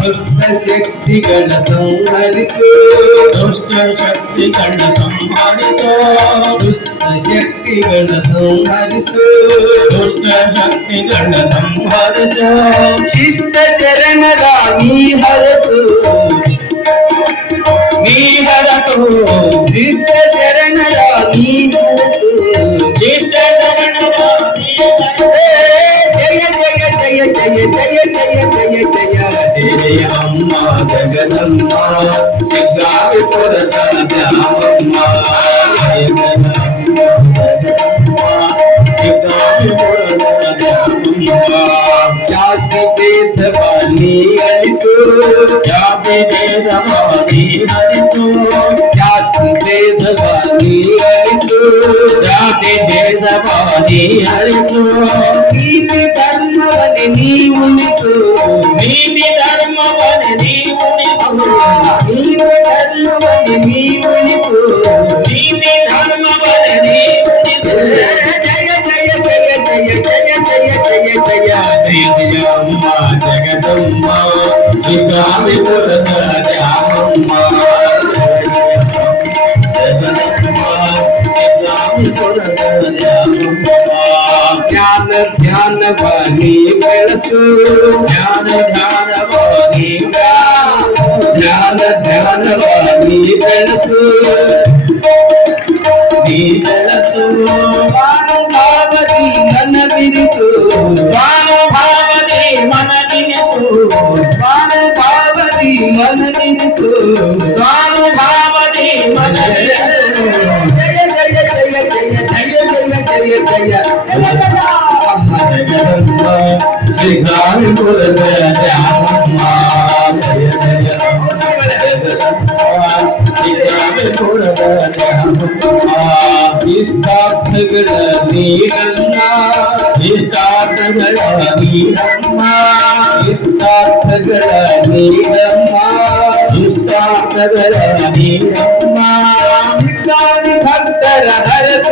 ದುಷ್ಟ ಶಕ್ತಿಗಳ ಸಂಹರಿಸು ದುಷ್ಟ ಶಕ್ತಿಗಳ ಸಂಹರಿಸು ದುಷ್ಟ ಶಕ್ತಿಗಳ ಸಂಹರಿಸು ದುಷ್ಟ ಶಕ್ತಿಗಳ ಸಂಹರಿಸು ಶಿಷ್ಟ ಶರಣರ ನೀ ಹರಸು ಶಿಷ್ಟ ಶರಣರ ನೀ ಹರಸು ಶಿಷ್ಟ ಶರಣರ ಜಯ ಜಯ ಜಯ ಜಯ ಜಯ ಜಯ ಜಯ ಜಯ ಜಯ ಅಮ್ಮ ಜಗದಮ್ಮ ಶಿಗ್ಗಾವಿಪುರದ ದ್ಯಾಮಮ್ಮ ಶಿಗ್ಗಾವಿಪುರದ ದ್ಯಾಮಮ್ಮ ಜಾತಿ ಭೇದವ ನೀ ಅಳಿಸು ಜಾತಿ ಭೇದವ ನೀ ಅಳಿಸು ಜಾತಿ ಭೇದವ ನೀ ಅಳಿಸು ಜಾತಿ ಭೇದವ ನೀ ಅಳಿಸು ನೀತಿ ಧರ್ಮವನ್ನೇ ನೀ ಉಳಿಸು ನೀತಿ ಧರ್ಮವನ್ನೇ ನೀ ಉಳಿಸು ನೀತಿ ಧರ್ಮವನ್ನೇ ನೀ ಉಳಿಸು ನೀತಿ ಧರ್ಮವನ್ನೇ ನೀ ಉಳಿಸು ಜಯ ಜಯ ಜಯ ಜಯ ಜಯ ಜಯ ಜಯ ಜಯ ಜಯ ಜಯ ಅಮ್ಮ ಜಗದಮ್ಮ ಶಿಗ್ಗಾವಿಪುರದ ದ್ಯಾಮಮ್ಮ ಜಗದಮ್ಮ ಶಿಗ್ಗಾವಿಪುರದ ದ್ಯಾಮಮ್ಮ ಜ್ಞಾನ ಧ್ಯಾನವಾನಿ ಬೆಳಸು ಜ್ಞಾನ ಧ್ಯಾನವಾನಿ ಜ್ಞಾನ ಧ್ಯಾನವಾನಿ ಬೆಳಸು ನೀ ಬೆಳಸು ಸ್ವಾನುಭಾವದಿ ಮನ ಬಿರಿಸು ಸ್ವಾನುಭಾವದಿ ಮನ ಬಿರಿಸು ಸ್ವಾನುಭಾವದಿ ಮನ ಬಿರಿಸು ಸ್ವಾನುಭಾವದಿ ಮನ ಬಿರಿಸು ಜಯ ಜಯ ಜಯ ಜಯ ಜಯ ಜಯ ಜಯ ಜಯ ಅಮ್ಮ ಜಗದಮ್ಮ ಶಿಗ್ಗಾವಿಪುರದ ದ್ಯಾಮಮ್ಮ ಜಯ ಜಯ ಜಗದಮ್ಮ ಶಿಗ್ಗಾವಿಪುರದ ದ್ಯಾಮಮ್ಮ ಇಷ್ಟಾರ್ಥಗಳ ನೀಡನ್ನ ಇಷ್ಟಾರ್ಥಗಳ ನೀಡಮ್ಮ ಇಷ್ಟಾರ್ಥಗಳ ನೀಡಮ್ಮ ಇಷ್ಟಾರ್ಥಗಳ ನೀಡಮ್ಮ ಶಿಗ್ಗಾವಿ ಭಕ್ತರ ಹರಸ